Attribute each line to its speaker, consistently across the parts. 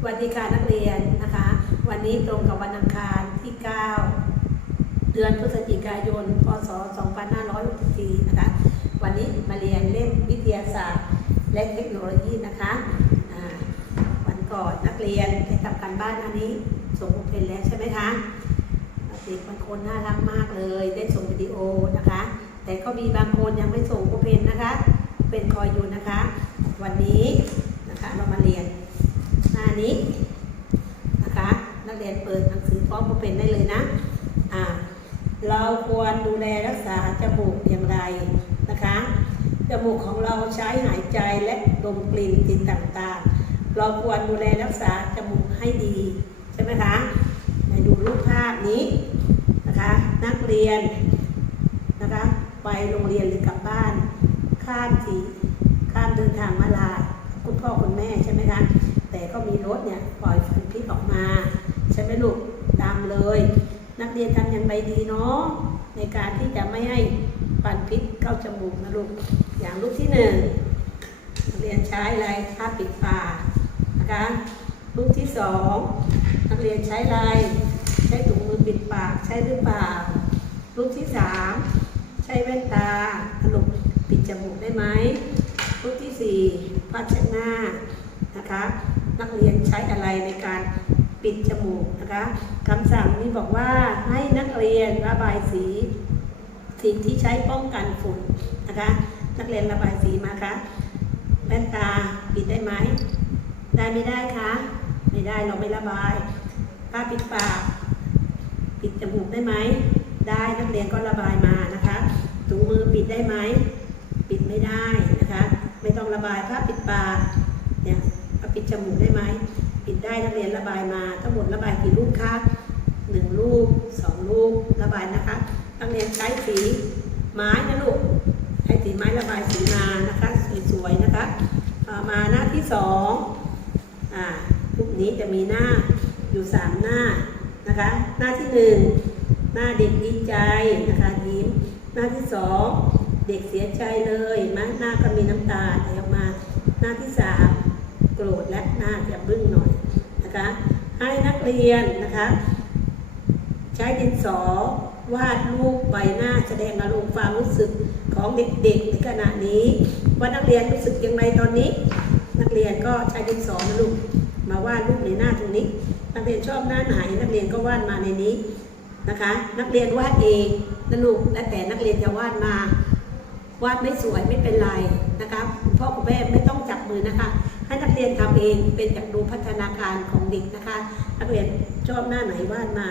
Speaker 1: สวัสดีค่ะนักเรียนนะคะ วันนี้ตรงกับวันอังคารที่ 9 เดือนพฤศจิกายน พศ 2564 นะคะ วันนี้มาเรียนเล่นวิทยาศาสตร์ และเทคโนโลยีนะคะวันก่อนนักเรียนได้ทำการบ้านอันนี้ส่งเพลแล้วใช่ไหมคะเด็กบางคนน่ารักมากเลย ได้ส่งวิดีโอนะคะ แต่ก็มีบางคนยังไม่ส่งเพลนะคะ เป็นคอยอยู่นะคะ วันนี้นะคะเรามาเรียน นี้นะคะนักเรียนเปิดหนังสือพร้อมเป็นได้เลยนะอ่าเราควรดูแลรักษาจมูกอย่างไรนะคะจมูกของเราใช้หายใจและดมกลิ่นกลิ่นต่างๆ เราควรดูแลรักษาจมูกให้ดีใช่ไหมคะในดูรูปภาพนี้นะคะนักเรียนนะคะไปโรงเรียนหรือกลับบ้าน ข้ามสีข้ามเดินทางมาลายคุณพ่อคุณแม่ใช่ไหมคะ ก็มีรถเนี่ยปล่อยควันพิษออกมา ใช่ไหมลูกดำเลย นักเรียนทำอย่างไรดีเนาะในการที่จะไม่ให้ควันพิษเข้าจมูกนะลูกอย่างลูกที่หนึ่งนักเรียนใช้อะไรผ้าปิดปากนะคะลูกที่สองนักเรียนใช้อะไรใช้ถุงมือปิดปากใช่หรือเปล่าลูกที่สามใช้แว่นตาถลุปิดจมูกได้ไหมลูกที่สี่ผ้าเช็ดหน้านะคะ นักเรียนใช้อะไรในการปิดจมูกนะคะคำสั่งนี้บอกว่าให้นักเรียนระบายสี สิ่งที่ใช้ป้องกันฝุ่นนะคะ นักเรียนระบายสีมาคะแว่นตาปิดได้ไหมได้ไม่ได้คะไม่ได้เราไม่ระบายผ้าปิดปาก ปิดจมูกได้ไหมได้นักเรียนก็ระบายมานะคะถุงมือปิดได้ไหมปิดไม่ได้นะคะ ไม่ต้องระบายผ้าปิดปากเนี่ย จมูกได้ไหมปิดได้นักเรียนระบายมา ทั้งหมดระบายกี่ลูกคะหนึ่งลูกสองลูกระบายนะคะนักเรียนใช้สีไม้นะลูกใช้สีไม้ระบายสีมานะคะสวยๆนะคะต่อมาหน้าที่สองอ่ารูปนี้จะมีหน้าอยู่สามหน้านะคะหน้าที่หนึ่งหน้าเด็กดีใจนะคะยิ้มหน้าที่สองเด็กเสียใจเลยมหน้าก็มีน้ำตาไหลออกมา หน้าที่สาม โกรธและหน้าจะบึ้งหน่อยนะคะ ให้นักเรียนนะคะ ใช้ดินสอวาดรูปใบหน้าแสดงอารมณ์ความรู้สึกของเด็กๆในขณะนี้ ว่านักเรียนรู้สึกยังไงตอนนี้ นักเรียนก็ใช้ดินสอนะลูกมาวาดรูปในหน้าตรงนี้ นักเรียนชอบหน้าไหนนักเรียนก็วาดมาในนี้นะคะ นักเรียนวาดเองนะลูกและแต่นักเรียนจะวาดมาวาดไม่สวยไม่เป็นไรนะคะคุณพ่อคุณแม่ไม่ต้องจับมือนะคะ ให้นักเรียนทำเองเป็นจากดูพัฒนาการของเด็กนะคะ นักเรียนชอบหน้าไหนวาดมา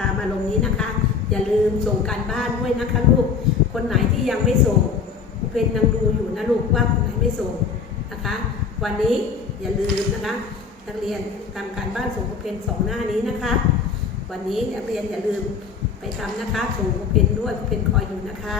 Speaker 1: ตามอารมณ์นี้นะคะ อย่าลืมส่งการบ้านด้วยนะคะลูกคนไหนที่ยังไม่ส่งเป็นยังดูอยู่นะลูกว่าคนไหนไม่ส่งนะคะ วันนี้อย่าลืมนะคะ นักเรียนทำการบ้านส่งเพนสองหน้านี้นะคะ วันนี้นักเรียนอย่าลืมไปทำนะคะส่งเพนด้วยเพนคอยอยู่นะคะ